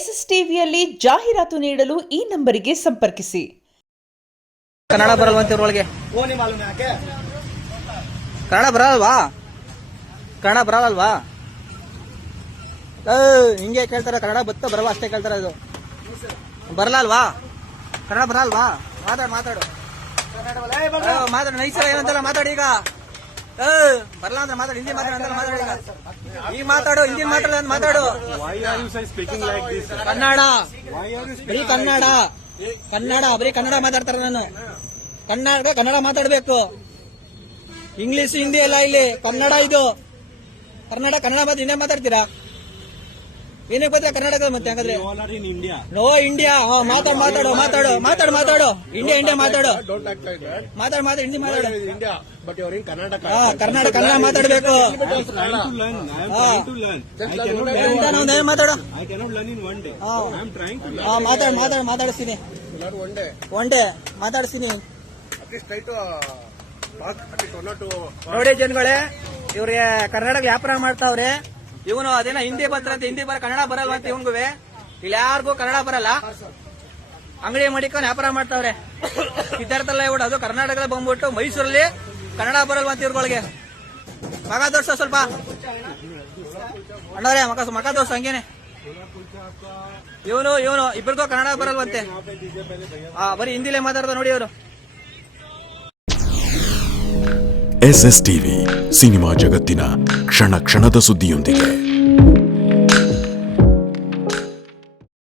SSTVಯಲ್ಲಿ ಜಾಹೀರಾತು ನೀಡಲು ಈ ನಂಬರಿಗೆ ಸಂಪರ್ಕಿಸಿ. ಕನ್ನಡ ಬರಲ್ವಂತೆ ಇವ್ರೊಳಗೆ. ಕನ್ನಡ ಬರಲ್ವಾ? ಕನ್ನಡ ಬರಲ್ವಾ? ಹಿಂಗೆ ಕೇಳ್ತಾರೆ, ಕನ್ನಡ ಬತ್ತ ಬರಲ್ವಾ ಅಷ್ಟೇ ಕೇಳ್ತಾರೆ. ಅದು ಬರಲ್ವಾ? ಕನ್ನಡ ಬರಲ್ವಾ? ಮಾತಾಡು ಮಾತಾಡು ನೈಸರ ಏನಂತಲ್ಲ ಮಾತಾಡಿ. ಈಗ ಬರಲ್ಲ ಅಂದ್ರೆ ಮಾತಾಡು, ಹಿಂದಿ ಮಾತಾಡಂತಲ್ಲ ಮಾತಾಡಿ. ಈಗ ಮಾತಾಡು, ಹಿಂದಿ ಮಾತಾಡು. ಕನ್ನಡ ಬರೀ ಕನ್ನಡ ಬರೀ ಕನ್ನಡ ಮಾತಾಡ್ತಾರೆ. ನಾನು ಕನ್ನಡ ಮಾತಾಡ್ಬೇಕು. ಇಂಗ್ಲಿಷ್ ಹಿಂದಿ ಎಲ್ಲ ಇಲ್ಲಿ ಕನ್ನಡ. ಇದು ಕನ್ನಡ ಮತ್ತೆ ಇಂಡಿಯಾ ಮಾತಾಡ್ತೀರಾ? ಏನಕ್ಕೆ ಬರ್ತೀರಾ ಕರ್ನಾಟಕ? ಮತ್ತೆ ಹಂಗಾದ್ರೆ ನೋ ಇಂಡಿಯಾ. ಮಾತಾಡು ಇಂಡಿಯಾ ಮಾತಾಡು. ಹಿಂದಿ ಮಾತಾಡು. ಕನ್ನಡ ಮಾತಾಡ್ಬೇಕು. ಮಾತಾಡು ಮಾತಾಡಿಸ್ತೀನಿ. One day ಮಾತಾಡಿಸ್ತೀನಿ. ನೋಡಿ ಜನಗಳೇ, ಇವ್ರಿಗೆ ಕರ್ನಾಟಕ ವ್ಯಾಪಾರ ಮಾಡ್ತಾವ್ರೆ. ಇವನು ಅದೇನೋ ಹಿಂದಿ ಬರ್ತಾರಂತೆ, ಹಿಂದಿ ಕನ್ನಡ ಬರಲ್ವಂತ ಇವನ್ಗುವೆ. ಇಲ್ಲಿ ಯಾರಿಗೂ ಕನ್ನಡ ಬರಲ್ಲ. ಅಂಗಡಿ ಮಡಿಕೊಂಡು ವ್ಯಾಪಾರ ಮಾಡ್ತಾವ್ರೆ. ಸಿದ್ಧಾರ್ಥಲ್ಲ ಇವ್ರು ಅದು ಕರ್ನಾಟಕದ ಬಂದ್ಬಿಟ್ಟು ಮೈಸೂರಲ್ಲಿ ಕನ್ನಡ ಬರಲ್ವಂತ ಇವ್ರಗಳಿಗೆ. ಮಗ ತೋರ್ಸ ಸ್ವಲ್ಪ ಅಣ್ಣವ್ರೆ, ಮಗ ತೋರ್ಸ ಹಂಗೇನೆ. ಇವನು ಇಬ್ಬರಿಗೂ ಕನ್ನಡ ಬರಲ್ವಂತೆ. ಬರೀ ಹಿಂದಿಲೇ ಮಾತಾಡ್ತಾರೆ ನೋಡಿ ಅವರು. SSTV ಸಿನಿಮಾ ಜಗತ್ತಿನ ಕ್ಷಣ ಕ್ಷಣದ ಸುದ್ದಿಯೊಂದಿಗೆ.